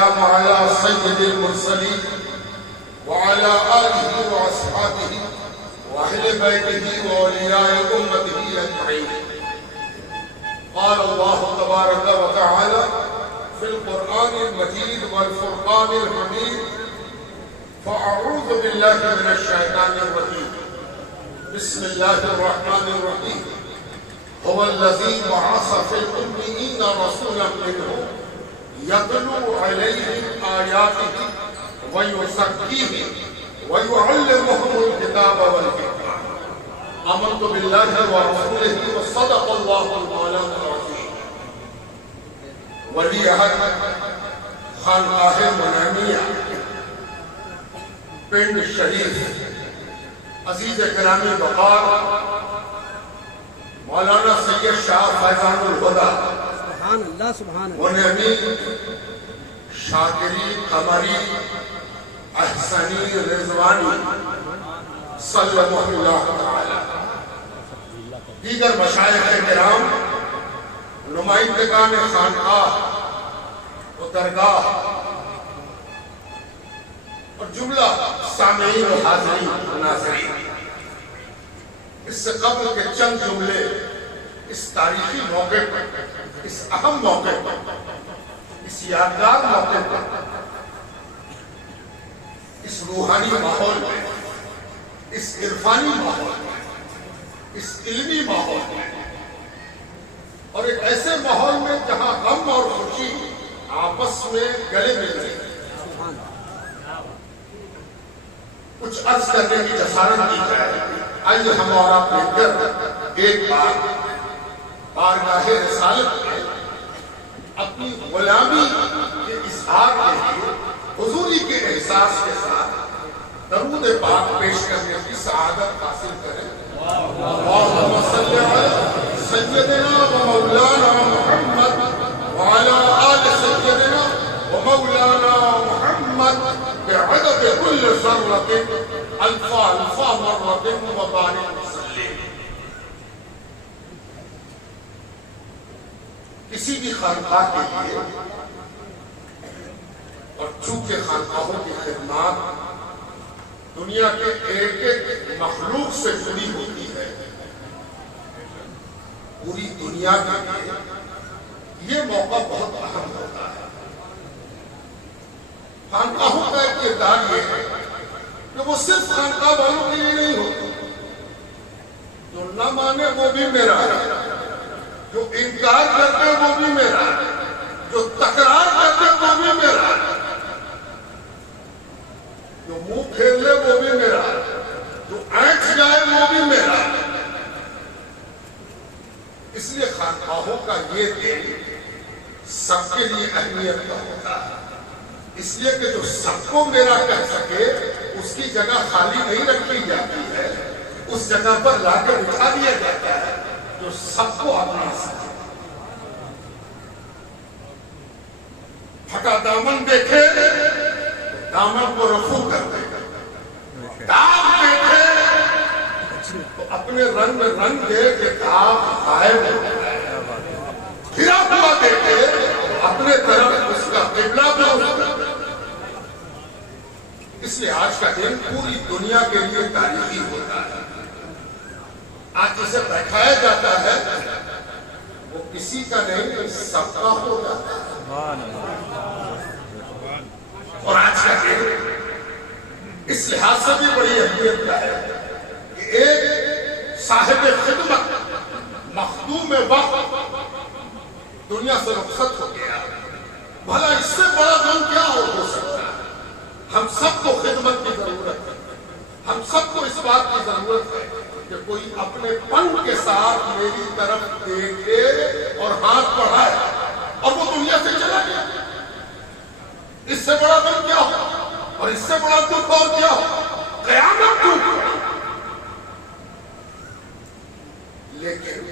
والسلام على سيد المرسلين وعلى آله وأصحابه وأهل بيته وأولياء أمته أجمعين. قال الله تبارك وتعالى في القرآن المجيد والفرقان الحميد: فأعوذ بالله من الشيطان الرجيم. بسم الله الرحمن الرحيم. هو الذي بعث في الأميين رسولا منهم يتلو عليهم آياته ويزكيهم ويعلمهم الكتاب والحكمة. آمنت بالله ورسوله وصدق الله المولانا العظيم. ولی عہد خانقاہ منعمیہ پنڈ شریف عزیز گرامی وقار مولانا سید شاہ فیضان الہدیٰ سبحان اللہ سبحان اللہ منعمی شاکری قمری احسانی رضوانی صلی اللہ تعالی دیگر مشائخ کرام نمائندگان خانقاہ و درگاہ اور جملہ سامعین و حاضرین و ناظرین، اس سے قبل کے چند جملے اس تاریخی موقع پر، اس اہم موقع پر، اس یادگار موقع پر، اس روحانی ماحول میں، اس عرفانی ماحول میں، اس علمی ماحول میں، اور ایک ایسے ماحول میں جہاں غم اور خوشی آپس میں گلے مل رہے ہیں، کچھ عرض کرنے کی جسارت کی جائے۔ آئیے ہم اور آپ مل کر ایک بار بارگاہ رسالت میں اپنی غلامی کے اظہار کے لیے حضوری کے احساس کے ساتھ درود پاک پیش کرنے کی سعادت حاصل کریں۔ اللہم صلی علی سیدنا و مولانا محمد وعلی آل سیدنا و مولانا محمد بعدد كل ذرة ألف مرة وبارك وسلم۔ کسی بھی خانقاہ کے لیے، اور چونکہ خانقاہوں کی خدمات دنیا کے ایک ایک مخلوق سے جڑی ہوتی ہے، پوری دنیا کے لیے یہ موقع بہت اہم ہوتا ہے۔ خانقاہوں کا ایک کردار یہ ہے کہ وہ صرف خانقاہ والوں کے لیے نہیں ہوتے، جو نہ مانے وہ بھی میرا ہے، جو انکار کرتے وہ بھی میرا ہے، جو تکرار کرتے وہ بھی میرا ہے، جو منہ پھیر لے وہ بھی میرا ہے، جو اینٹ جائے وہ بھی میرا ہے۔ اس لیے خانقاہوں کا یہ دن سب کے لیے اہمیت کا ہوتا ہے، اس لیے کہ جو سب کو میرا کہہ سکے اس کی جگہ خالی نہیں رکھی جاتی ہے، اس جگہ پر لا کر بٹھا دیا جاتا ہے جو سب کو اپنا سکے۔ پھٹا دامن دیکھے دامن کو رفو کر دے، داغ دیکھے تو اپنے رنگ میں رنگ دے کہ داغ غائب ہو جائے، گھرا ہوا دیکھے اپنے طرف اس کا قبلہ بھی ہو جائے۔ اس لیے آج کا دن پوری دنیا کے لیے تاریخی ہوتا ہے۔ آج جسے بٹھایا جاتا ہے وہ کسی کا نہیں، سب کا ہو جاتا ہے۔ اور آج کا دن اس لحاظ سے بھی بڑی اہمیت کا ہے کہ ایک صاحب خدمت مخدوم وقت دنیا سے رخصت ہو گیا، بھلا اس سے بڑا غم کیا ہو سکتا ہے؟ ہم سب کو خدمت کی ضرورت ہے، ہم سب کو اس بات کی ضرورت ہے کہ کوئی اپنے پن کے ساتھ میری طرف دیکھے اور ہاتھ بڑھائے، اور وہ دنیا سے چلا گیا۔ اس سے بڑا غم کیا ہو اور اس سے بڑا دکھ اور کیا ہو؟ قیامت ٹوٹ پڑی۔ لیکن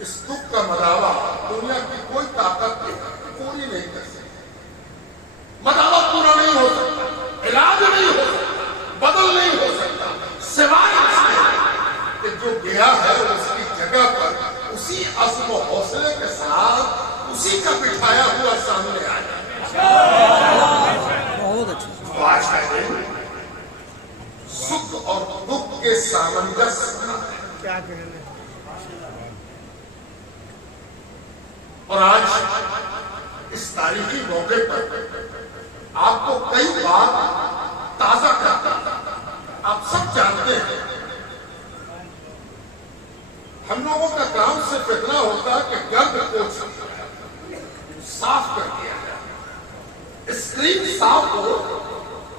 اس دکھ کا مداوع دنیا کی کوئی طاقت پوری نہیں کر سکتی، مداوع پورا نہیں ہو سکتا، علاج نہیں ہو سکتا، بدل نہیں ہو سکتا، سوائے اس کے کہ جو گیا ہے اس کی جگہ پر اسی عزم و حوصلے کے ساتھ اسی کا بٹھایا ہوا سامنے آیا۔ اور آج اس تاریخی موقع پر آپ کو کئی بار تازہ کرتا آپ سب جانتے ہیں ہم لوگوں کا کام صرف اتنا ہوتا ہے کہ گرد پوچھ صاف کر دیا جائے. اسکرین صاف ہو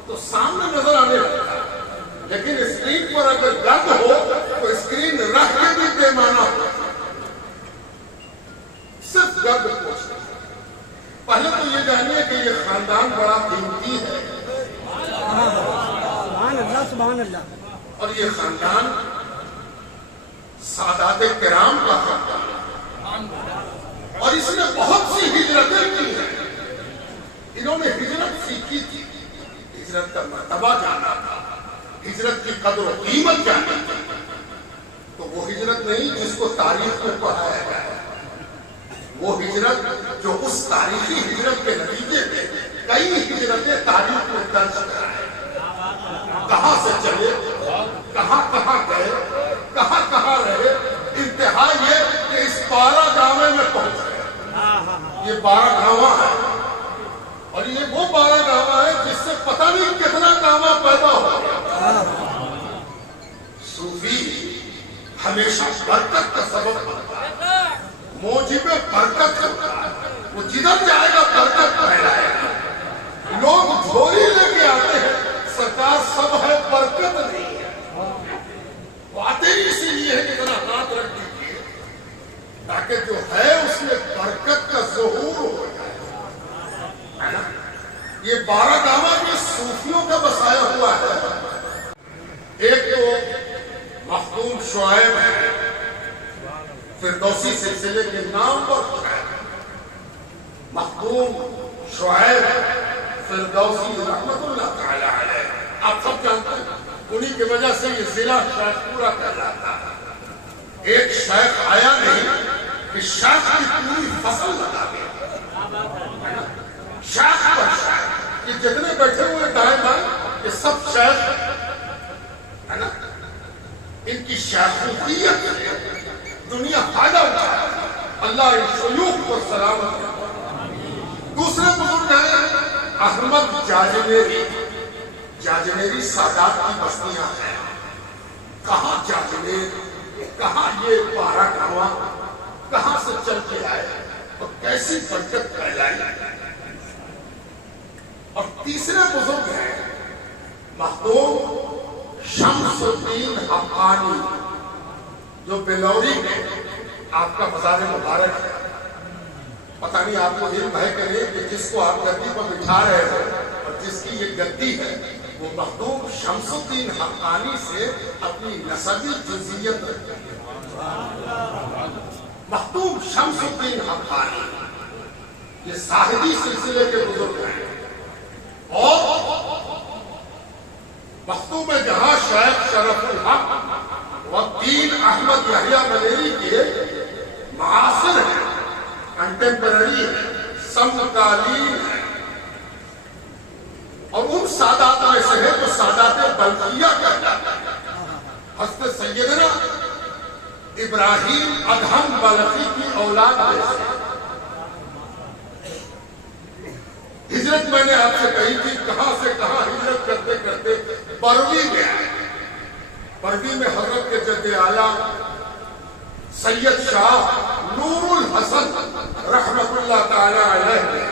تو سامنے نظر آنے لگتا ہے, لیکن اسکرین پر اگر گرد ہو تو اسکرین رکھ کے بھی پیمانہ ہو. صرف گرد پوچھ. پہلے تو یہ جانیے کہ یہ خاندان بڑا قیمتی ہے. سبحان اللہ سبحان اللہ. اور یہ خاندان سادات کرام کا خاندان ہے اور اس نے بہت سی ہجرتیں کی ہیں. انہوں نے ہجرت سیکھی تھی, ہجرت کا مرتبہ جانا تھا, ہجرت کی قدر و قیمت جانا تھا. تو وہ ہجرت نہیں جس کو تاریخ میں پڑھایا گیا ہے, وہ ہجرت جو اس تاریخی ہجرت کے نتیجے میں کئی ہجرتیں تاریخ میں درج کرائیں. کہاں سے چلے, کہاں کہاں گئے, کہاں کہاں رہے, انتہا یہ کہ اس 12 گاوے میں پہنچ گئے. یہ 12 گاواں ہے اور یہ وہ 12 گاواں ہے جس سے پتہ نہیں کتنا گاواں پیدا ہو گیا. صوفی ہمیشہ برکت کا سبب بنتا ہے, موجب برکت ہوتا ہے. وہ جدھر جائے گا برکت پھیلائے گا. لوگ جھولی لے کے آتے ہیں, سرکار سب ہے برکت نہیں ہے. باتیں اسی لیے ہے کہ ذرا ہاتھ رکھ دیجیے تاکہ جو ہے اس میں برکت کا ظہور ہو جائے. یہ 12 گاواں بھی صوفیوں کا بسایا ہوا ہے. ایک تو مخدوم شعیب ہے, فردوسی سلسلے کے نام پر مخدوم شعیب فردوسی رحمت اللہ تعالی علیہ. آپ سب جانتے ہیں انہی کی وجہ سے یہ ضلع شیخ پورا کہلاتا ہے. ایک شیخ آیا نہیں کہ شیخ کی پوری فصل لگا گیا. شیخ پر شیخ, یہ جتنے بیٹھے ہوئے دائیں بائیں یہ سب شیخ ہے نا. ان کی شیخوخیت دنیا فائدہ اٹھا. اللہ ان شیوخ پر سلامت کرتا. دوسرے بزرگ ہیں احمد جاجمیری. جاجمیری سادات کی بستیاں ہیں. کہاں جاجمیر, کہاں یہ 12 گاواں, کہاں سے چل کے آئے اور کیسی برکت پھیلائی. اور تیسرے بزرگ ہیں مخدوم شمس الدین حقانی جو بلوری میں آپ کا مزار مبارک ہے. پتہ نہیں آپ کو علم ہے کہ نہیں کہ جس کو آپ گدی پر بٹھا رہے ہو اور جس کی یہ گدی ہے وہ مخدوم شمس الدین حقانی سے اپنی نسبی جزئیت رکھتے ہیں. مخدوم شمس الدین حقانی یہ زاہدی سلسلے کے بزرگ ہیں. اور مخدوم جہاں شیخ شرف الحق والدین احمد یحییٰ بلیری کے معاصر ہیں, کنٹمپرری ہیں, سمکالین ہیں. اور ان سادات میں سے ہے جو سادات بلخیہ کہلاتا ہے. حضرت سیدنا ابراہیم ادہم بلخی کی اولاد میں سے. ہجرت میں نے آپ سے کہی تھی کہاں سے کہاں ہجرت کرتے کرتے بروی میں آئے. بروی میں حضرت کے جد اعلیٰ سید شاہ نور الحسن رحمت اللہ تعالی علیہ نے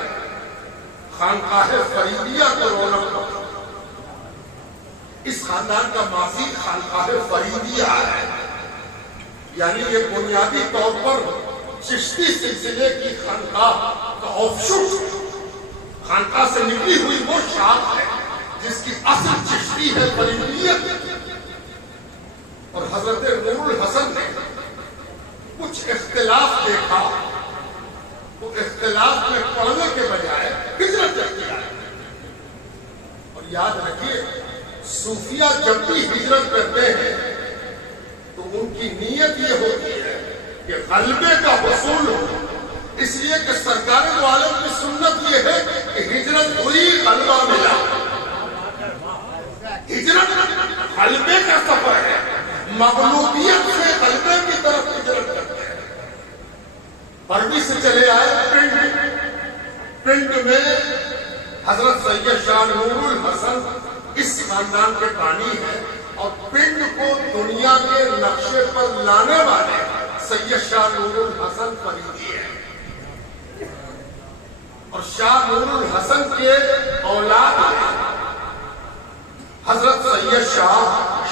خانقاہ فریدیہ کو رونق بخشا. اس خاندان کا ماضی خانقاہ فریدیہ ہے, یعنی یہ بنیادی طور پر چشتی سلسلے کی خانقاہ کا آفشوٹ, خانقاہ سے نکلی ہوئی وہ شاخ ہے جس کی اصل چشتی ہے فریدیت. اور حضرت نور الحسن نے کچھ اختلاف دیکھا تو اختلاف میں پڑھنے کے بجائے ہجرت کیا. اور یاد رکھیے صوفیہ جب بھی ہجرت کرتے ہیں تو ان کی نیت یہ ہوتی ہے کہ غلبے کا حصول ہو. اس لیے کہ سرکار دو عالم کی سنت یہ ہے کہ ہجرت ہوئی غلبہ ملا. ہجرت غلبے کا سفر ہے, مغلوبیت سے غلبہ بردی سے چلے آئے پنڈ میں حضرت سید شاہ نور الحسن اس خاندان کے بانی ہیں، اور پنڈ کو دنیا کے نقشے پر لانے والے سید شاہ نور الحسن فریدی ہیں، اور شاہ نور الحسن کے اولاد حضرت سید شاہ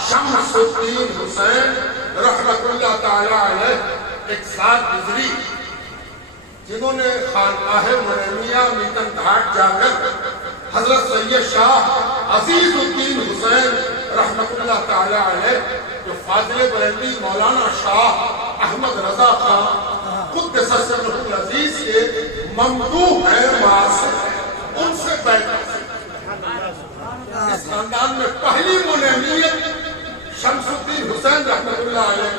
شمس الدین حسین رحمت اللہ تعالی علیہ ایک ساتھ گزری، جنہوں نے خانقاہ مرمیہ میتن گھاٹ جا کر حضرت سید شاہ عزیز الدین حسین رحمت اللہ تعالی علیہ جو فاضل بریلوی مولانا شاہ احمد رضا خان قدس سرہ العزیز کے ممدوح ہیں، معاصر ہیں، ان سے بیٹھا۔ اس خاندان میں پہلی منہمیت شمس الدین حسین رحمت اللہ علیہ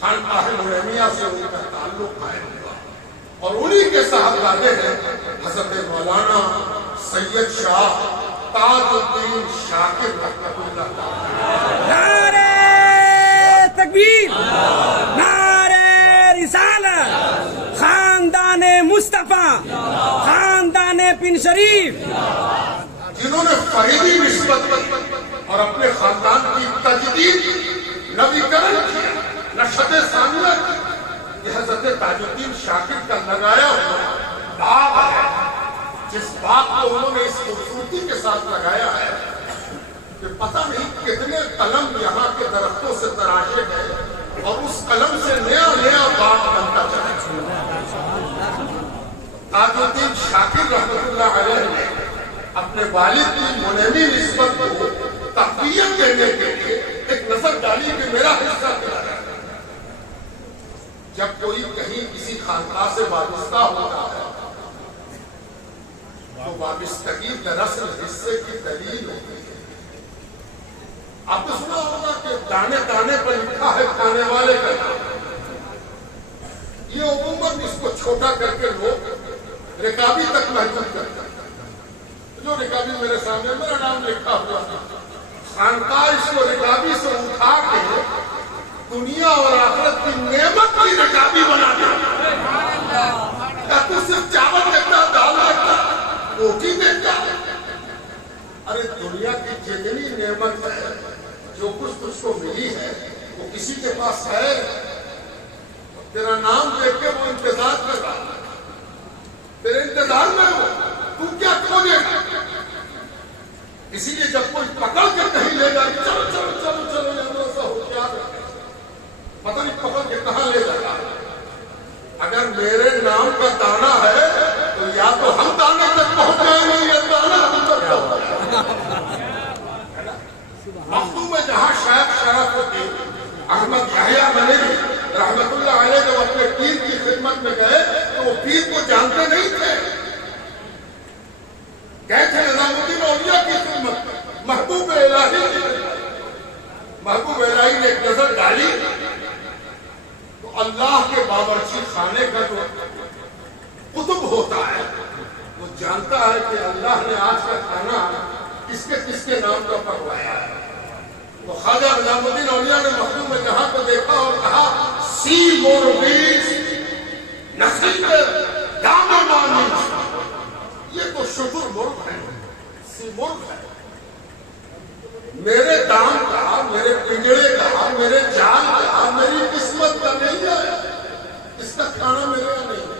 خانقاہ مرمیہ سے ان کا تعلق قائم ہوا، اور انہی کے صاحبزادے ہیں حضرت مولانا سید شاہ تاج الدین شاکر رحمت اللہ تعالی۔ نعرہ تکبیر، نعرہ رسالت، خاندان مصطفیٰ، خاندان پن شریف، جنہوں نے فریدی نسبت اور اپنے خاندان کی تجدید نبی کرن کیا، نشد ثانیہ کی، یہ حضرت تاج الدین شاکر کا لگایا ہوا باغ ہے، جس باغ کو انہوں نے اس خوبصورتی کے ساتھ لگایا ہے کہ پتہ نہیں کتنے قلم یہاں کے درختوں سے تراشے گئے، اور اس قلم سے نیا نیا باغ بنتا چلا۔ تاج الدین شاکر رحمت اللہ علیہ نے اپنے والد کی منہمی نسبت کو تقویت دینے کے لیے ایک نظر ڈالی کہ میرا حصہ کیا ہے۔ جب کوئی کہیں کسی خانقاہ سے وابستہ ہوتا ہے تو وابستگی دراصل حصے کی دلیل ہوتی ہے۔ آپ نے سنا ہوگا کہ دانے دانے پر لکھا ہے کھانے والے کا نام، یہ عموماً اس کو چھوٹا کر کے لوگ رکابی تک محدود کرتے ہیں۔ جو رکابی میرے سامنے میرا نام لکھا ہوا ہے، خانقاہ اس کو رکابی سے اٹھا کے دنیا اور آخرت کی نعمت کی رکابی بنا دیا۔ کیا تو صرف چاول دیکھتا، دال دیکھتا، روٹی دیکھتا؟ ارے دنیا کی جتنی نعمت ہے، جو کچھ تجھ کو ملی ہے، وہ کسی کے پاس ہے؟ تیرا نام دیکھ کے وہ انتظار کر رہا ہے، تیرے انتظار میں ہو، تو کیا کھوجے گا؟ اسی لیے جب کوئی پکڑ کے کہیں لے جائے، چلو چلو چلو چلو یہاں ایسا ہو کیا پتہ نہیں پکڑ کے کہاں لے جاتا ہے۔ اگر میرے نام کا دانا ہے تو یا تو ہم دانے تک پہنچ جائیں گے یا دانا ہم تک پہنچ جائیں گے۔ مخدوم میں جہاں شیخ شرف الدین احمد یحییٰ مدنی رحمت اللہ علیہ جب اپنے پیر کی خدمت میں گئے تو وہ پیر کو جانتے نہیں تھے، گئے تھے نظام الدین اولیاء کی خدمت میں، محبوب الہی کی خدمت۔ محبوب الہی نے ایک نظر ڈالی تو اللہ کے باورچی خانے کا جو قطب ہوتا ہے وہ جانتا ہے کہ اللہ نے آج کا کھانا کس کے نام کا پکوایا ہے۔ تو خواجہ نظام الدین اولیاء نے مخدوم میں جہاں کو دیکھا اور کہا سی مرویز نخیل دام مانیز، یہ تو شتر مرغ ہے، سی مرغ ہے، میرے دام کا، میرے پنجڑے کا، میرے جان کا، میری قسمت کا نہیں ہے، اس کا کھانا میرے یہاں نہیں ہے۔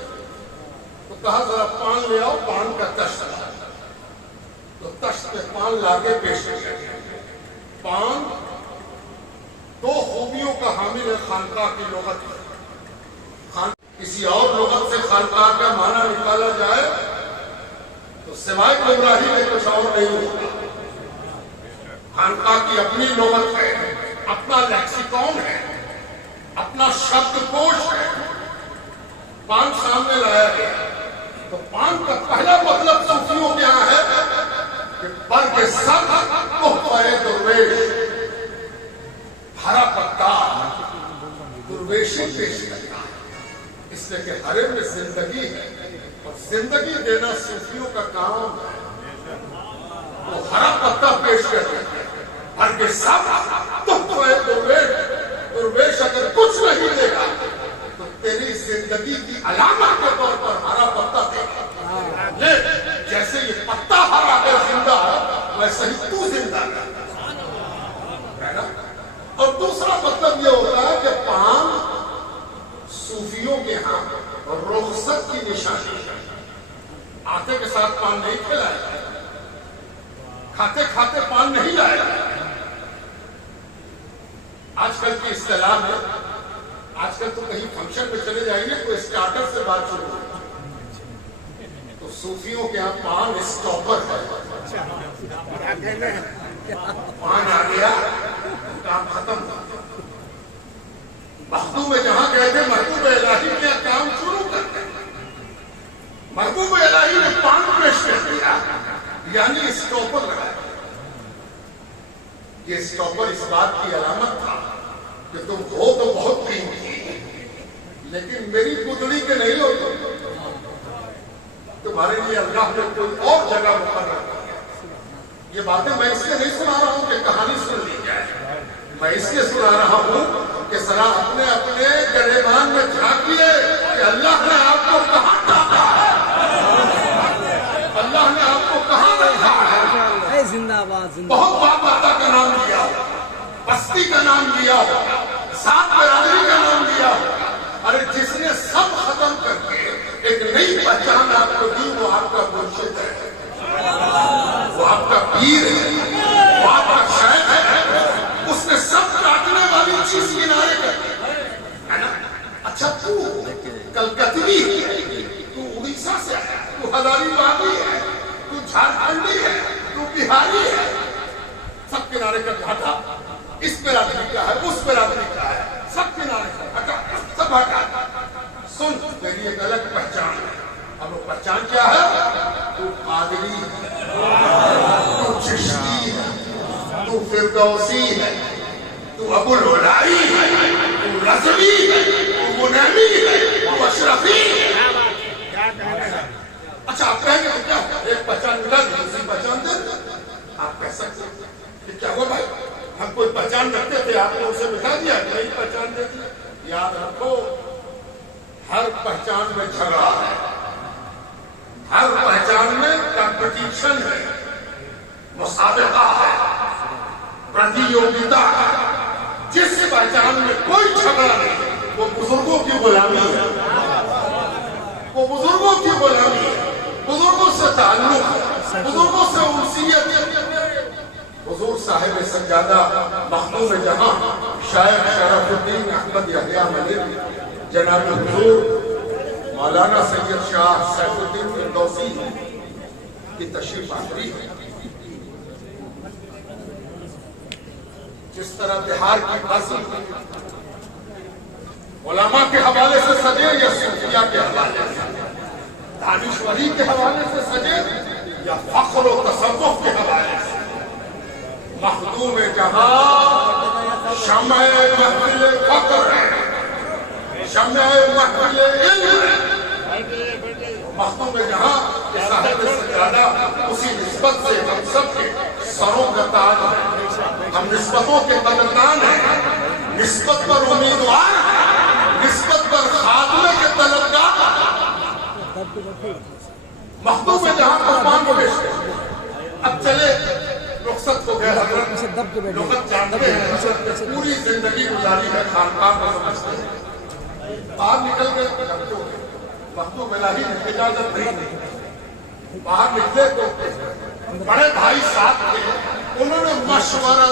تو کہا ذرا پان لے آؤ، پان کا تشت لا، تو تشت میں پان لا کے پیش کیا۔ پان دو خوبیوں کا حامل ہے خانقاہ کی لغت میں۔ کسی اور لغت سے خانقاہ کا معنی نکالا جائے تو سوائے گمراہی میں کچھ اور نہیں ہوتا۔ خانقاہ کی اپنی لغت ہے، اپنا لیکسیکون ہے، اپنا شبد کوش ہے۔ پان سامنے لایا گیا تو پان کا پہلا مطلب صوفیوں کے یہاں ہے کہ برگ سبز تحفہ درویش، ہرا پتا درویشی پیش کرنا، اس لیے کہ حرم میں زندگی ہے اور زندگی دینا صوفیوں کا کام ہے۔ وہ ہرا پتا پیش کرتے ہیں، برگ سبز تحفہ درویش، درویش اگر کچھ نہیں دے گا تو زندگی کی علامت کے طور پر ہرا پتا دیکھا لے جیسے یہ پتا ہرا ہے زندہ ہے ویسے ہی تو زندہ ہے نا. اور دوسرا مطلب یہ ہوتا ہے کہ پان صوفیوں کے ہاں رخصت کی نشانی ہے. آتے کے ساتھ پان نہیں کھلائے, کھاتے کھاتے پان نہیں لائے. آج کل کی اصطلاح میں آج کل تو کہیں فنکشن میں چلے جائیں گے تو اسٹارٹر سے بات شروع ہوئی تو صوفیوں کے یہاں پان اسٹاپر ہے. پان آ گیا کام ختم. مخدوم میں جہاں گئے تھے محبوب الہی کے کام شروع کرتے محبوب الہی نے پان پیش کر دیا یعنی اسٹاپر لگایا. یہ اسٹاپر اس بات کی علامت تھا کہ تم ہو تو بہت قیمتی لیکن میری پتلی کے نہیں ہو تمہارے لیے اللہ نے کوئی اور جگہ مقرر کیا. یہ باتیں میں اس لیے نہیں سنا رہا ہوں کہ کہانی سن لی جائے, میں اس لیے سنا رہا ہوں کہ ذرا اپنے اپنے گریبان میں جھانکیے کہ اللہ نے آپ کو کہاں ڈالا ہے, اللہ نے آپ کو کہاں رکھا ہے. زندہ باد زندہ بہت باب دادا کا نام لیا ہو, بستی کا نام لیا ہو, سات برادری کا نام لیا ہو. ارے جس نے سب ختم کر کے ایک نئی پہچان آپ کو دی وہ آپ کا مرشد ہے, وہ آپ کا پیر ہے, وہ آپ کا شیخ ہے. اس نے سب کاٹنے والی چیز کنارے کر دی ہے نا. اچھا تو کلکتوی ہے, تو اڑیسہ سے ہے, تو ہزاری باغی ہے, تو جھارکھنڈی ہے, تو بہاری ہے, سب کنارے کر ہٹا. اس برادری کا ہے, اس برادری کا ہے, سب کنارے کر ہٹا, سب ہٹا. سن میری ایک الگ پہچان ہے. اب وہ پہچان کیا ہے؟ تو قادری ہے, تو چشتی ہے, تو فردوسی ہے, تو ابو الولائی ہے, تو رضوی ہے, تو منعمی ہے, تو اشرفی ہے. اچھا آپ کہیں گے تو کیا ایک پہچان ملا دی دوسری پہچان دے. آپ کہہ سکتے کہ کیا ہوا بھائی ہم کوئی پہچان رکھتے تھے آپ نے اسے بتا دیا نئی پہچان دے دی. یاد رکھو ہر پہچان میں جھگڑا ہے, ہر پہچان میں کمپٹیشن ہے, مسابقہ ہے, پرتیوگتا ہے. جس پہچان میں کوئی جھگڑا نہیں وہ بزرگوں کی غلامی ہے, وہ بزرگوں کی غلامی ہے, بزرگوں سے تعلق ہے, بزرگوں سے انسیت ہے. حضور صاحب سجادہ مخدوم جہاں شیخ شرف الدین احمد یحییٰ ملک جناب حضور مولانا سید شاہ سیف الدین فردوسی کی تشریف آوری ہے. جس طرح بہار کی بازی علماء کے حوالے سے سجے یا صوفیہ کے حوالے سے, دانشوری کے حوالے سے سجے یا فخر و تصوف کے حوالے سے, مخدوم جہاں شمع محفل فخر ہے, شمع محفل علم ہے. مخدوم جہاں کہ صاحب سجادہ اسی نسبت سے ہم سب کے سروں کا تاج ہے. ہم نسبتوں کے قدردان ہیں, نسبت پر امیدوار ہیں, نسبت پر خاتمے کے طلبگار ہیں. مخدوم جہاں قربان پیش ہے. اب چلے رخصت ہو گیا, حضرت لغت جانتے ہیں, پوری زندگی گزاری ہے خانقاہ میں سمجھتے ہیں. باہر نکل گئے مخدوم الہی نے اجازت نہیں, باہر نکلے تو بڑے بھائی ساتھ تھے, انہوں نے مشورہ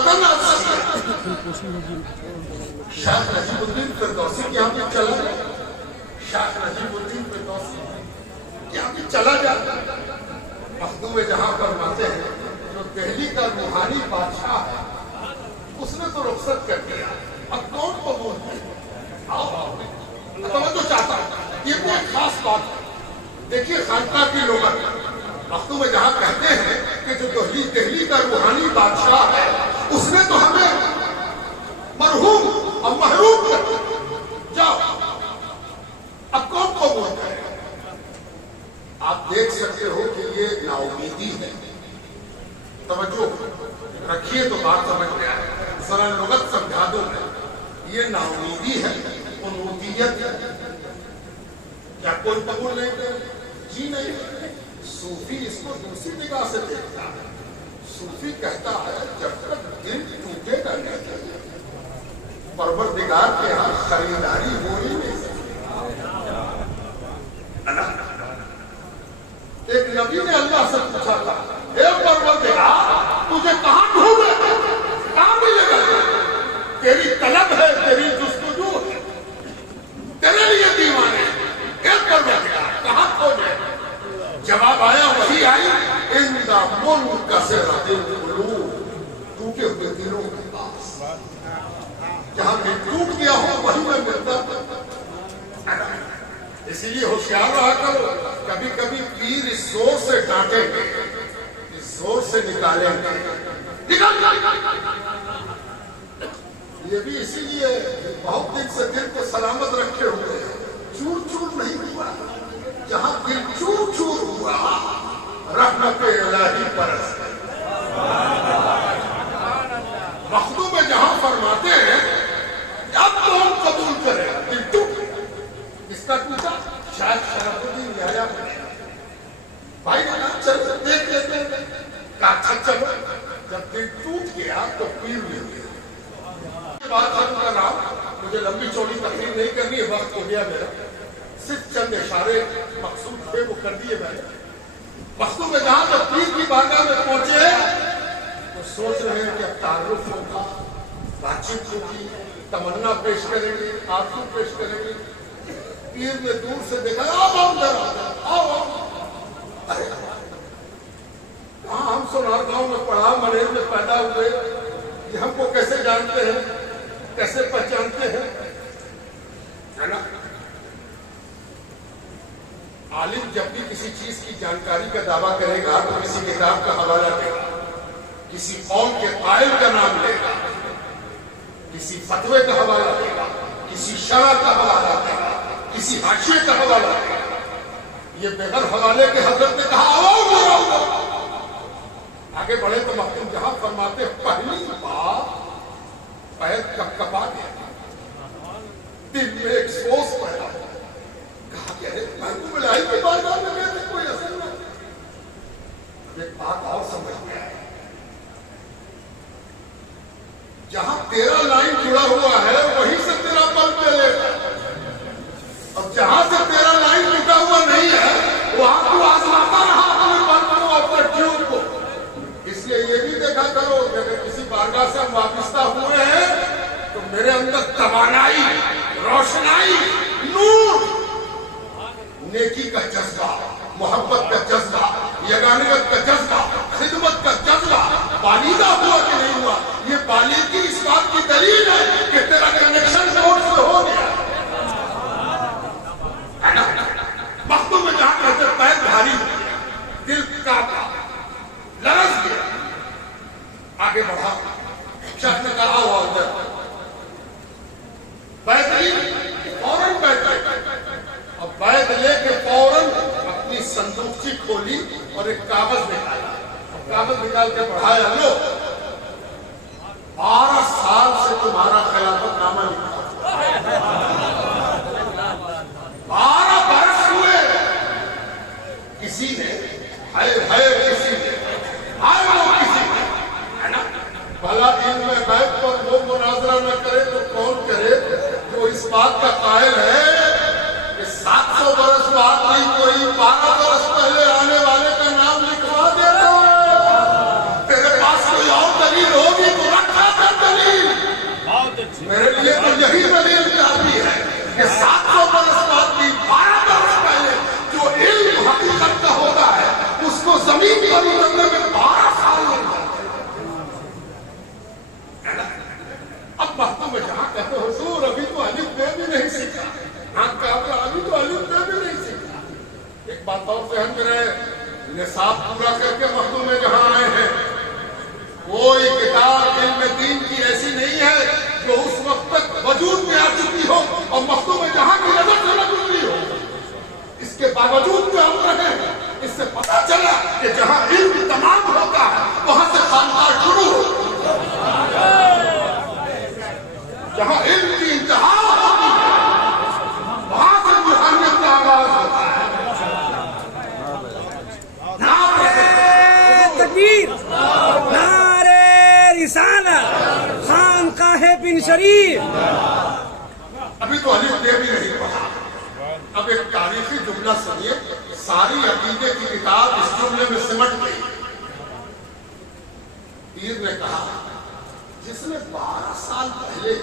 شیخ نجیب الدین فردوسی کی یہاں پہ چلا گیا. شیخ نجیب الدین فردوسی کی یہاں پہ چلا جاتا. مخدوم جہاں فرماتے ہیں جو دہلی کا روحانی بادشاہ ہے اس نے تو رخصت کر دیا, اب کون قبول ہے؟ توجہ چاہتا ہوں, یہ بھی ایک خاص بات ہے. دیکھیے خانقاہ کی لغت, مخدوم جہاں کہتے ہیں کہ جو دہلی کا روحانی بادشاہ ہے اس نے تو ہمیں مرحوم اور محروم کر دیا. جاؤ اب کون قبول کرے؟ آپ دیکھ سکتے ہو کہ یہ ناامیدی ہے. توجہ رکھیے تو بات سمجھ میں آئے, ذرا لغت سمجھا دو. یہ ناامیدی ہے, انوتیت ہے. کیا کوئی قبول نہیں کرے؟ جی نہیں. صوفی اس کو دوسری نگاہ سے دیکھتا ہے. صوفی کہتا ہے جب تک دل ٹوٹے گا نہیں پروردگار کے ہاں خریداری ہو ہی نہیں سکتی. ایک نبی نے اللہ سے پوچھا تھا اے پروردگار تجھے کہاں ڈھونڈے کہاں ملے گا؟ تیری طلب ہے تیری جستجو ہے تیرے لیے دیوانے اے پروردگار کہاں کھوجے؟ جواب آیا وہی آئی اندہ منکسرۃ القلوب ٹوٹے ہوئے دلوں کے پاس. جہاں دل ٹوٹ گیا ہو وہی میں ملتا ہوں. اسی لیے ہوشیار رہا کرو. کبھی کبھی پیر اس زور سے ڈانٹیں گے اس زور سے نکالیں گے یہ بھی اسی لیے بہت دن سے دل کو سلامت رکھے ہوئے چور چور نہیں ہوا. جہاں دل چور چور ہوا رحمت الہی برس مخدوم میں جہاں فرماتے ہیں اب تو ہم قبول کریں دل ٹوٹ اس کا ٹوٹا شاید شرف الدین یحییٰ بھائی نے کہا چلو دیکھ لیتے ہیں. کہا اچھا چلو. جب دل ٹوٹ گیا تو پیر مل گیا. بات ختم کر رہا ہوں مجھے لمبی چوڑی تقریر نہیں کرنی ہے وقت ہو گیا میرا. صرف چند اشارے مقصود تھے وہ کر دیے میں نے. مخدوم میں جہاں جب پیر کی بارگاہ میں پہنچے تو سوچ رہے ہیں کہ اب تعارف ہوگا بات چیت ہوگی تمنا پیش کریں گے آرزو پیش کریں گے. پیر نے دور سے دیکھا آؤ ہاں ہم سونار گاؤں میں پڑھا مریض میں پیدا ہوئے یہ ہم کو کیسے جانتے ہیں کیسے پہچانتے ہیں ہے نا. عالم جب بھی کسی چیز کی جانکاری کا دعویٰ کرے گا تو کسی کتاب کا حوالہ دے گا کسی قوم کے قائل کا نام لے گا کسی فتوے کا حوالہ دے گا کسی شرع کا حوالہ دے گا کسی حاشیے کا حوالہ دے گا. یہ بغیر حوالے کے حضرت نے کہا آگے بڑھے تو مخدوم جہاں فرماتے پہلی بار پیر کپ کپا گیا دل میں ایک سوچ پیدا ہو. کہا کہ ارے محبوب الہی کی بارگاہ میں گئے تھے کوئی اثر نہ. ایک بات اور سمجھ گیا جہاں تیرا لائن جڑا ہوا ہے وہیں سے تیرا بل پہلے گا اور جہاں سے تیرا لائن جڑا ہوا نہیں ہے وہاں تو آزماتا رہا اپنے بل کو اپنے ٹیوب کو. اس لیے یہ بھی دیکھا کرو کہ اگر کسی بارگاہ سے ہم وابستہ ہوئے ہیں تو میرے اندر توانائی روشنائی نور نیکی کا جذبہ محبت کا جذبہ یگانیت کا جذبہ خدمت کا جذبہ بالیدہ ہوا کہ نہیں ہوا. یہ بالیدگی اس بات کی دلیل ہے کہ تیرا کنیکشن نور سے ہو گیا. مخدوم میں جہاں کہتے پیر بھاری ہو گیا دل کاپا لرز گیا. آگے بڑھا شخص نے کہا ہوا ادھر بہترین فوراً بیٹھ اور بیت لے کے فوراً اپنی صندوقچی کھولی اور ایک کاغذ نکالا اور کاغذ نکال کے پڑھایا لو 12 سال سے تمہارا خلافت نامہ لکھا 12 برس ہوئے کسی نے کسی نے وہ کسی نے ہے نا. بھلا علم غیب پر وہ مناظرہ نہ کرے تو کون کرے جو اس بات کا قائل ہے 700 برس بعد نہیں کوئی 12 برس پہلے آنے والے کا نام لکھوا دیتا ہے. تیرے پاس کوئی اور دلیل ہوگی تو رکھا کر دلیل. میرے لیے تو یہی دلیل کافی ہے کہ 700 برس بعد نہیں 12 برس پہلے جو علم حقیقت کا ہوتا ہے اس کو زمین پر اترنے میں 12 سال لگ جاتے ہیں. اب مخدوم میں جہاں کہتے حضور ابھی تو الف بے بھی نہیں سیکھا ابھی تو الف بے بھی نہیں سیکھا. ایک بات اور ذہن میں رہے نصاب پورا کر کے مخدوم میں جہاں آئے ہیں کوئی کتاب علم دین کی ایسی نہیں ہے جو اس وقت تک وجود میں آ چکی ہو اور مخدوم میں جہاں کی نظر سے نہ گزری ہو. اس کے باوجود جو ہم رہے ہیں اس سے پتا چلا کہ جہاں علم تمام ہوتا ہے وہاں سے خانقاہ شروع ہوتا ہے. جہاں علم کی انتہا ہوتی ہے وہاں سے روحانیت کا آغاز شریف. ابھی تو الف بے بھی نہیں پڑھا. اب ایک تاریخی جملہ سنیے. ساری عقیدے کی کتاب اس جملے میں سمٹ گئی. پیر نے کہا جس نے 12 سال پہلے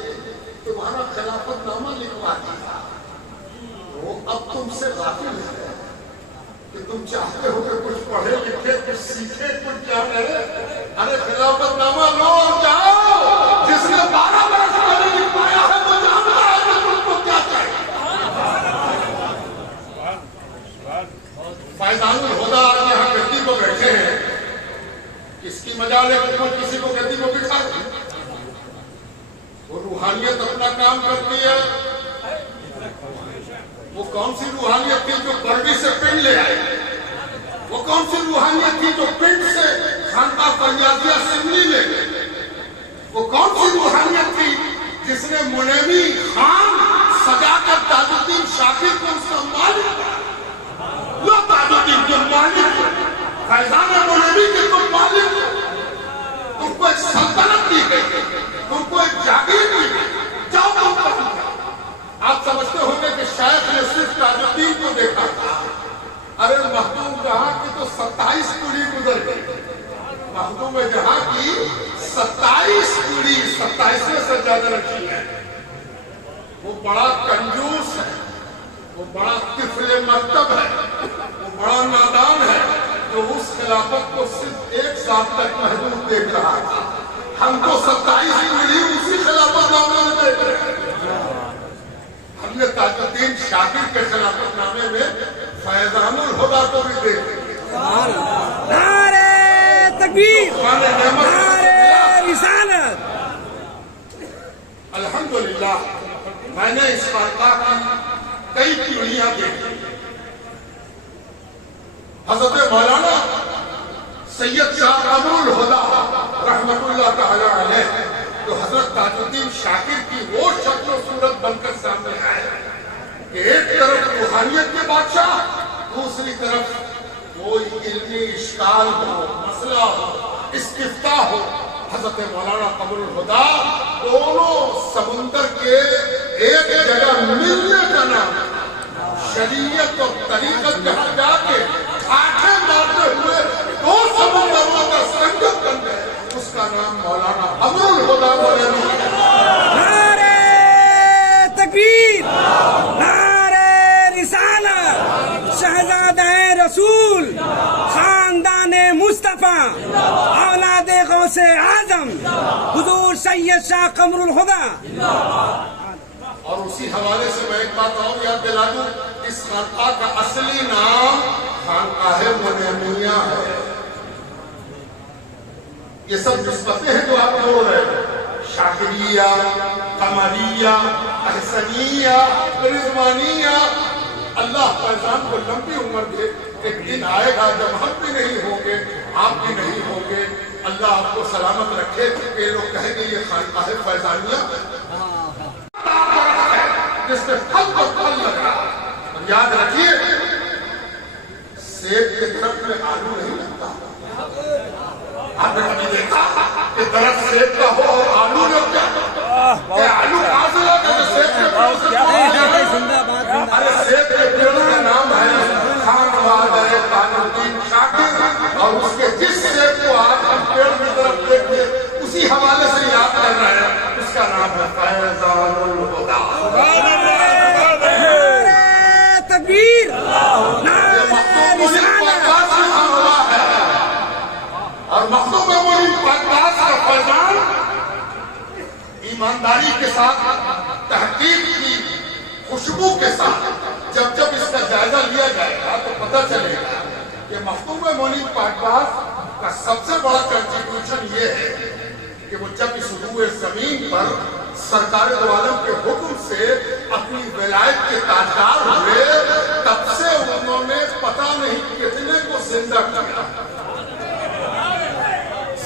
تمہارا خلافت نامہ لکھوا دیا وہ اب تم سے غافل ہے کہ تم چاہتے ہو کہ کچھ پڑھے لکھے کچھ سیکھے کچھ جانے. ارے خلافت نامہ لو اور جاؤ. جس نے 12 برس پہلے لکھوایا ہے وہ جانتا ہے کہ تم کو کیا چاہیے. فیضان الہدیٰ آج یہاں گدی کو بیٹھے ہیں. اس کی مجال ہے کہ کوئی کسی کو گدی کو بٹھا دے. وہ روحانیت اپنا کام کرتی ہے. وہ کون سی روحانیت تھی جو برگی سے پنڈ لے آئی؟ وہ کون سی روحانیت تھی جو پنڈ سے خانقاہ فریادیہ سملی لے گئی؟ وہ کون سی روحانیت تھی جس نے منیمی خان سجا کر تاج الدین شاکر کو اس کا مالک بنایا؟ وہ تاج الدین کے مالک کو فیضان منیمی کے تم مالک کو. تم کو ایک سلطنت دی گئی, تم کو ایک جاگیر دی گئی. جاؤ تم پڑھو. آپ سمجھتے ہوں گے کہ شیخ نے صرف تاج الدین کو دیکھا تھا. ارے مخدوم جہاں کی تو 27 پیڑھی گزر گئی. مخدوم جہاں کی 27 پیڑھی 27 سے زیادہ رکھی ہے. وہ بڑا کنجوس ہے, وہ بڑا طفل مکتب ہے, وہ بڑا نادان ہے جو اس خلافت کو صرف 1 سال تک محدود دیکھ رہا تھا. ہم کو 27 پیڑھی اسی خلافت نامے میں دیکھ رہے ہیں. ہم نے تاج الدین شاکر کے خلافت نامے میں فیضان الہدیٰ کو بھی دیکھ لیا. نعرہ تکبیر, نعرہ رسالت. الحمدللہ میں نے اس خانقاہ کی کئی پیڑھیاں دیکھی. حضرت مولانا سید شاہ قمر الہدیٰ رحمت اللہ تعالی علیہ جو حضرت تاج الدین شاکر کی وہ شکل و صورت بن کر سامنے آئے کہ ایک طرف روحانیت کے بادشاہ, دوسری طرف کوئی علمی اشکال ہو, مسئلہ ہو, استفتاء ہو. حضرت مولانا قمر الہدیٰ دونوں سمندر کے ایک جگہ ملنے کا نام. شریعت اور طریقت جہاں جا کے آنکھیں مارتے ہوئے 2 سمندروں کا سنگم بن گئے, اس کا نام مولانا قمر الہدیٰ مولوی ہے. نعرہ تکبیر, نعرہ رسالت. شہزادہ رسول, خاندان مصطفیٰ, اولاد غوث اعظم حضور سید شاہ قمر الہدیٰ. اور اسی حوالے سے میں ایک بات اور یاد دلا دوں, اس خانقاہ کا اصلی نام خانقاہ منیمیہ ہے. یہ سب نسبتیں ہیں جو آپ بول رہے ہیں, شاکریہ, قمریہ, احسنیہ, رضوانیہ. اللہ فیضان کو لمبی عمر دے. ایک دن آئے گا جب ہم بھی نہیں ہوں گے, آپ بھی نہیں ہوں گے. اللہ آپ کو سلامت رکھے کہ لوگ کہیں گے یہ خانقاہ فیضانیہ جس میں پھل پر پھل لگا. اور یاد رکھیے سیب کے درخت میں آلو نہیں لگتا. آپ نے کبھی دیکھا کہ درخت سیب کا ہو اور آلو لگ جائے؟ آلو کہاں سے لگا کہ سیب کے پیڑ سے؟ ارے سیب کے پیڑ کا نام ہے خانقاہ تاج الدین شاکر. اور اس کے جس سیب کو آج ہم پیڑ کی طرف دیکھتے اسی حوالے سے یاد کر رہے ہیں, اس کا نام ہے فیضان الہدیٰ. تکبیر, اور مخدوم منیب پاکباز کا فیضان ایمانداری کے ساتھ, تحقیق کی خوشبو کے ساتھ جب جب اس کا جائزہ لیا جائے گا تو پتہ چلے گا کہ مخدوم منیب پاکباز کا سب سے بڑا کنٹریبیوشن یہ ہے کہ وہ جب اس روئے زمین پر سرکار دو عالم کے حکم سے اپنی ولایت کے تاجدار ہوئے, تب سے انہوں نے پتہ نہیں کتنے کو زندہ کیا.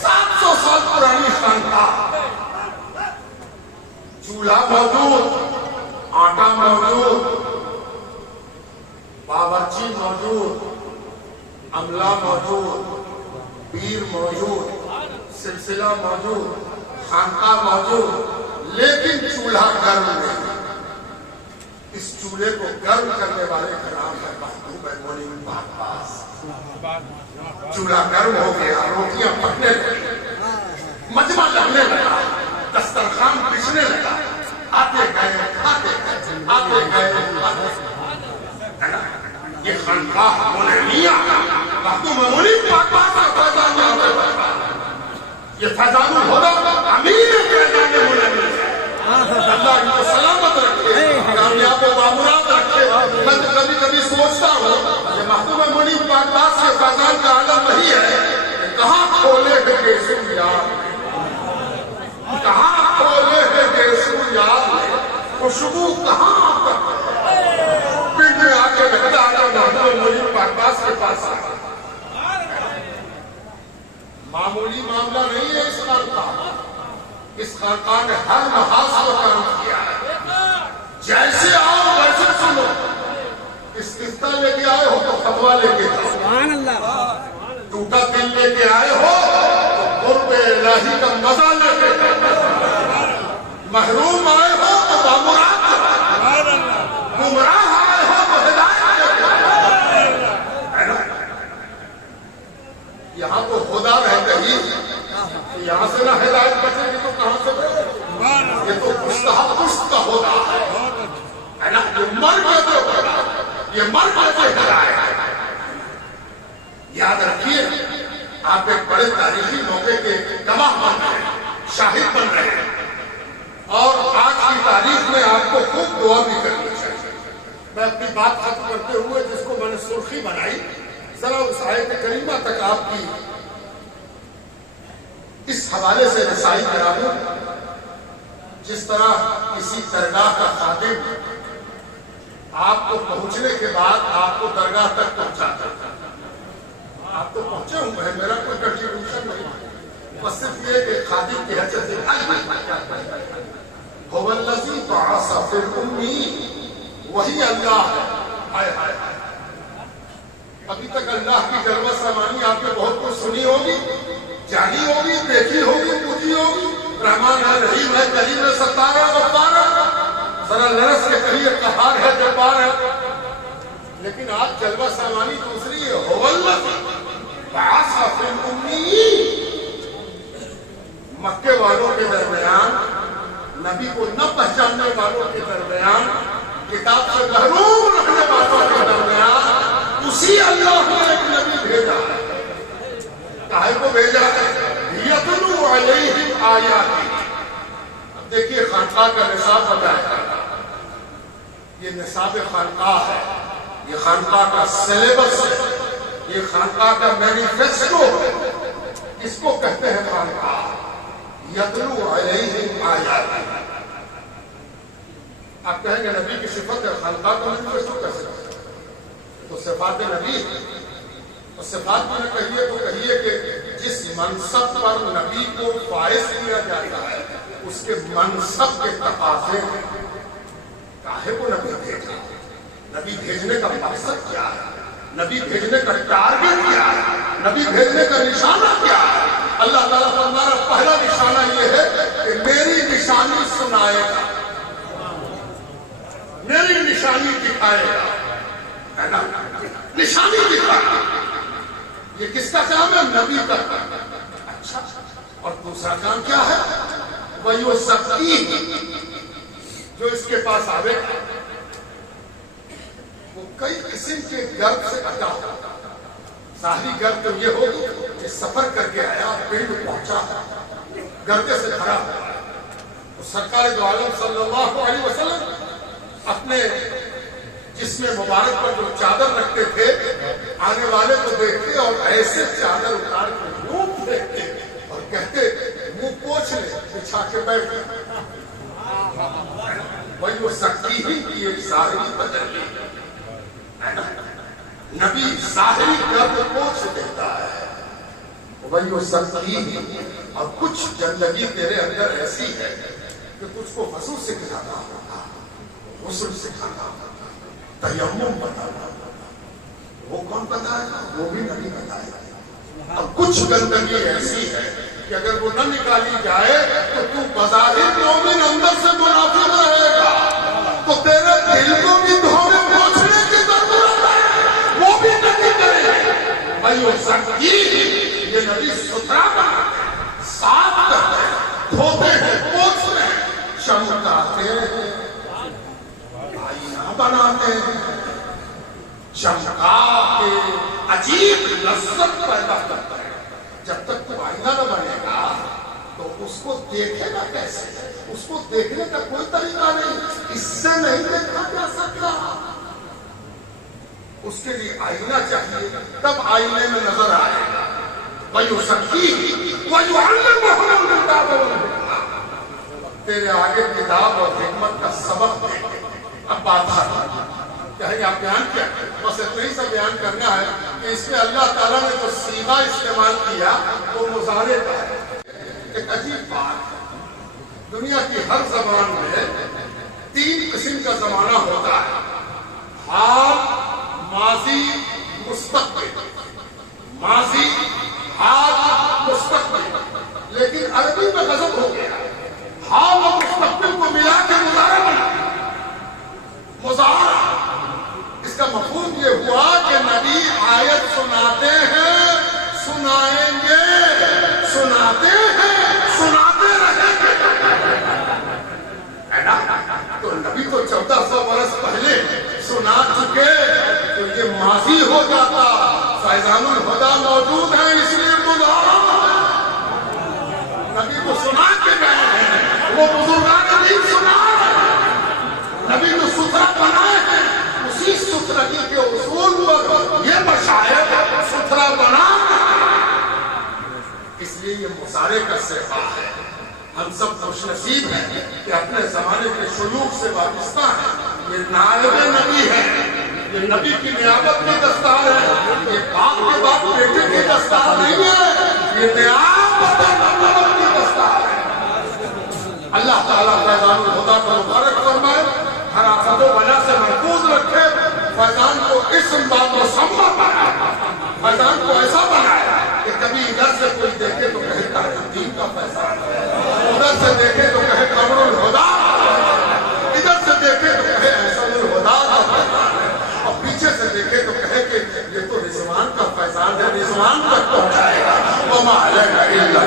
700 سال پرانی خانقاہ, چولہا موجود, آٹا موجود, باورچی موجود, عملہ موجود, پیر موجود, سلسلہ موجود, خانقاہ موجود, لیکن چولہا گرم نہیں. اس چولہے کو گرم کرنے والے کا نام ہے محبوب معین عباس. چولہا گرم ہو گیا, روٹیاں پکنے لگی, مجمع لگنے لگا, دسترخوان بچھنے لگا, آتے گئے کھاتے گئے, آتے گئے کھاتے گئے. یہ خانقاہ منعیہ محبوب معین عباس کا فیضان یہاں پہ بڑھا. یہ فیضان الہدی امین فیضان منعیہ. اللہ ان کو سلامت رکھے, کامیاب و بامراد رکھے. میں کبھی سوچتا ہوں یہ محبوب معین عباس کے فیضان کا عالم وہی ہے کہ کہاں کھولے ہے گیسو یار, کہاں کھولے ہے گیسو یار, خوشبو کہاں آتا پنڈ میں آ کے لگتا آتا محبوب معین عباس کے پاس آتا. معمولی معاملہ نہیں ہے اس خانقاہ. اس خانقاہ نے ہر محاذ کو کام کیا ہے. جیسے آؤ ویسے سنو. استفتاء لے کے آئے ہو تو فتویٰ لے کے جاؤ. سبحان اللہ. ٹوٹا دل لے کے آئے ہو تو قرب الہی کا مزہ لے کے جاؤ. محروم آئے ہو تو بامراد جاؤ. گمراہ آئے ہو تو ہدایت لے کے جاؤ. یہاں تو خدا رہتا ہی, یہاں سے نہ ہدایت بچے گی تو کہاں سے بچے گی؟ یہ تو پشت کا ہوتا ہے نا. یہ مر کے جو ہوتا, یہ مر کے جو ہدایت ہے. یاد رکھیے آپ ایک بڑے تاریخی موقع کے گواہ بن رہے ہیں, شاہد بن رہے ہیں, اور آج کی تاریخ میں آپ کو خوب دعا بھی کرنی چاہیے. میں اپنی بات ختم کرتے ہوئے جس کو میں نے سرخی بنائی, ذرا اس آیت کریمہ تک آپ کی اس حوالے سے رسائی کرا دوں. جس طرح کسی درگاہ کا خادم آپ کو پہنچنے کے بعد آپ کو درگاہ تک پہنچاتا ہے. آپ تو پہنچے ہوئے ہیں, میرا کوئی کنٹریبیوشن نہیں, بس صرف یہ کہ خادم کی حیثیت دکھائی. هو الذی بعث فی الأمین, وہی اللہ ہے. ہائے ہائے ہائے, ابھی تک اللہ کی جلوہ سمانی آپ نے بہت کچھ سنی ہوگی, جانی ہوگی, دیکھی ہوگی, پوچھی ہوگی. رحمان ہے, رحیم ہے, کریم ہے, ستار ہے, غفار ہے. ذرا لرس کے کہیے قہار ہے, جبار ہے. لیکن آج جلوہ سمانی دوسری ہے. هو الذی بعث فی الأمین. مکے والوں کے درمیان, نبی کو نہ پہچاننے والوں کے درمیان, کتاب سے محروم رہنے والوں کے درمیان اسی اللہ نے ایک نبی بھیجا ہے. کاہے کو بھیجا ہے؟ یتلو علیہم آیاتی. اب دیکھیے خانقاہ کا نصاب بتایا, یہ نصاب خانقاہ ہے, یہ خانقاہ کا سلیبس ہے, یہ خانقاہ کا مینیفیسٹو ہے. اس کو کہتے ہیں خانقاہ. یتلو علیہم آیاتی. آپ کہیں گے نبی کی صفت ہے, خانقاہ کا مینیفیسٹو کیسے ہے؟ تو صفات نبی, اور صفات میں نے کہیے تو کہیے کہ جس منصب پر نبی کو فائز کیا جاتا ہے اس کے منصب کے تقاضے ہیں. کاہے کو نبی بھیجا؟ نبی بھیجنے کا مقصد کیا ہے؟ نبی بھیجنے کا ٹارگٹ کیا ہے؟ نبی بھیجنے کا نشانہ کیا ہے؟ اللہ تعالیٰ فرمایا پہلا نشانہ یہ ہے کہ میری نشانی سنائے گا, میری نشانی دکھائے گا, ہے نا, نشانی دکھائے. یہ کس کا کام ہے؟ نبی کا. اچھا, اور دوسرا کام کیا ہے؟ وَيُزَكِّيهِمْ. جو اس کے پاس آوے گا وہ کئی قسم کے گرد سے اٹا ہوگا. ظاہری گرد تو یہ ہوگی کہ سفر کر کے آیا, پنڈ پہنچا, گردے سے بھرا ہوا ہے. سرکار دو عالم صلی اللہ علیہ وسلم اپنے جسم مبارک پر جو چادر رکھتے تھے, آنے والے کو دیکھتے اور ایسے چادر اتار کے منہ پھینکتے اور کہتے منہ پوچھ لے, بچھا کے بیٹھ گئے. وہی وہ سختی ہی کی ایک ظاہری بدل لی ہے نا. نبی ظاہری گرد پوچھ دیتا ہے, وہی وہ سختی ہی. اور کچھ گندگی تیرے اندر ایسی ہے کہ کچھ کو وضو سکھانا ہوگا, غسل سکھانا ہوگا, تیمم بتانا ہوگا. وہ کون بتائے گا؟ وہ بھی نبی بتائے گا. اور کچھ گندگی ایسی ہے کہ اگر وہ نہ نکالی جائے تو تو بظاہر مومن اندر سے منافق رہے گا، تو تیرے دل کو بھی دھونے پوچھنے کی ضرورت ہے، وہ بھی نہیں کرے گا۔ بھائیو زکی یہ نبی ستھرا بناتے ہیں، صاف کرتے ہیں، دھوتے ہیں، پوچھتے ہیں، چمکاتے ہیں، آئینہ بناتے ہیں، چمکا کے عجیب لذت پیدا کرتا ہے۔ جب تک تو آئینہ نہ بنے گا تو اس کو دیکھے گا کیسے؟ اس کو دیکھنے کا کوئی طریقہ نہیں، اس سے نہیں دیکھا جا سکتا۔ اس کے لیے آئینہ چاہیے، تب آئینے میں نظر آئے گا۔ وَيُزَكِّيهِ وَيُعَلِّمُهُ الْكِتَابَ وَالْحِكْمَةَ، تیرے آگے کتاب اور حکمت کا سبق دے گے۔ اب بات ہے کہیں آپ بیان کیا، بس اتنا ہی سا بیان کرنا ہے کہ اس میں اللہ تعالیٰ نے جو صیغہ استعمال کیا وہ مضارع کا ہے۔ ایک عجیب بات ہے، دنیا کی ہر زبان میں 3 قسم کا زمانہ ہوتا ہے، حال، ماضی، مستقبل۔ ماضی، حال، مستقبل، لیکن عربی میں غضب ہو گیا، حال اور مستقبل کو ملا کے مضارع بنا۔ مضارع اس کا مفہوم یہ ہوا کہ نبی آیت سناتے ہیں، سنائیں گے، سناتے ہیں، سناتے رہیں گے، ہے نا؟ تو نبی تو 1400 برس پہلے سنا چکے تو یہ ماضی ہو جاتا۔ فیضان الہدیٰ موجود ہے اس لیے مضارع ہے، نبی کو سنا کے گئے ہیں، وہ بزرگان دین سنا رہے ہیں، نبی کو ستھرا بنائے ہیں، اسی ستھرگی کے اصول پر یہ مشاہد ستھرا بنا۔ اس لیے یہ مضارع کا صیغہ ہے۔ ہم سب خوش نصیب ہیں کہ اپنے زمانے کے شیوخ سے وابستہ ہیں۔ یہ نائب نبی ہے، یہ نبی کی نیابت کی دستار ہے، یہ باپ کے باپ بیٹے کی دستار نہیں ہے، یہ نیابت نبوت کی دستار ہے۔ اللہ تعالیٰ فیضان الہدیٰ کو مبارک فرمائے، ہر آفت و بلا سے محفوظ رکھے، فیضان کو اسم بات و سمبا بنایا، فیضان کو ایسا بنایا کہ کبھی ادھر سے کوئی دیکھے تو کہے تاج الدین کا فیضان، ادھر سے دیکھے تو کہے قمر الہدیٰ، ادھر سے دیکھے تو کہے احسن الہدیٰ کا فیضان ہے، اور پیچھے سے دیکھے تو کہے کہ یہ تو رضوان کا فیضان ہے، رضوان تک پہنچائے گا۔ وَمَا عَلَيْنَا إِلَّا